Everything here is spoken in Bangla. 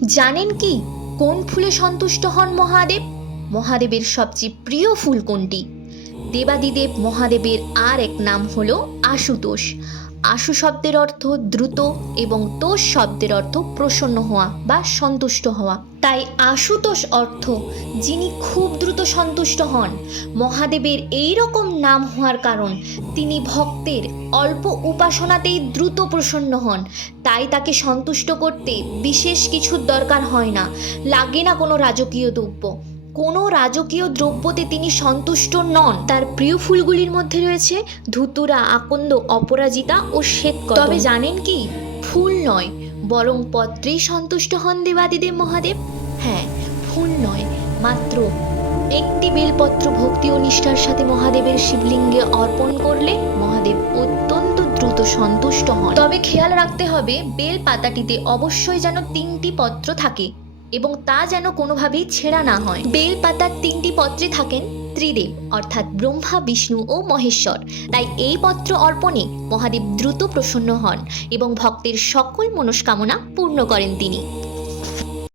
জানেন কি কোন ফুলে সন্তুষ্ট হন মহাদেব? মহাদেবের সবচেয়ে প্রিয় ফুল কোনটি? দেবাদিদেব মহাদেবের আর এক নাম হলো আশুতোষ। আশু শব্দের অর্থ দ্রুত এবং তোষ শব্দের অর্থ প্রসন্ন হওয়া বা সন্তুষ্ট হওয়া। তাই আশুতোষ অর্থ যিনি খুব দ্রুত সন্তুষ্ট হন। মহাদেবের এই রকম নাম হওয়ার কারণ তিনি ভক্তের অল্প উপাসনাতেই দ্রুত প্রসন্ন হন। তাই তাকে সন্তুষ্ট করতে বিশেষ কিছুর দরকার হয় না, লাগে না কোনো রাজকীয় দ্রব্য। কোনো রাজকীয় দ্রব্যতে তিনি সন্তুষ্ট নন। তার প্রিয় ফুলগুলির মধ্যে রয়েছে ধুতুরা, আকন্দ, অপরাজিতা ও শ্বেতকদম। তবে জানেন কি, ফুল নয় বরং পত্রেই সন্তুষ্ট হন দেবাদিদেব মহাদেব। হ্যাঁ, ফুল নয়, মাত্র একটি বেলপত্র ভক্তি ও নিষ্ঠার সাথে মহাদেবের শিবলিঙ্গে অর্পণ করলে মহাদেব অত্যন্ত দ্রুত সন্তুষ্ট হন। তবে খেয়াল রাখতে হবে, বেল পাতাটিতে অবশ্যই যেন 3টি পত্র থাকে এবং তা যেন কোনোভাবেই ছেঁড়া না হয়। বেল পাতার 3টি পত্রে থাকেন ত্রিদেব, অর্থাৎ ব্রহ্মা, বিষ্ণু ও মহেশ্বর। তাই এই পত্র অর্পণে মহাদেব দ্রুত প্রসন্ন হন এবং ভক্তের সকল মনস্কামনা পূর্ণ করেন তিনি।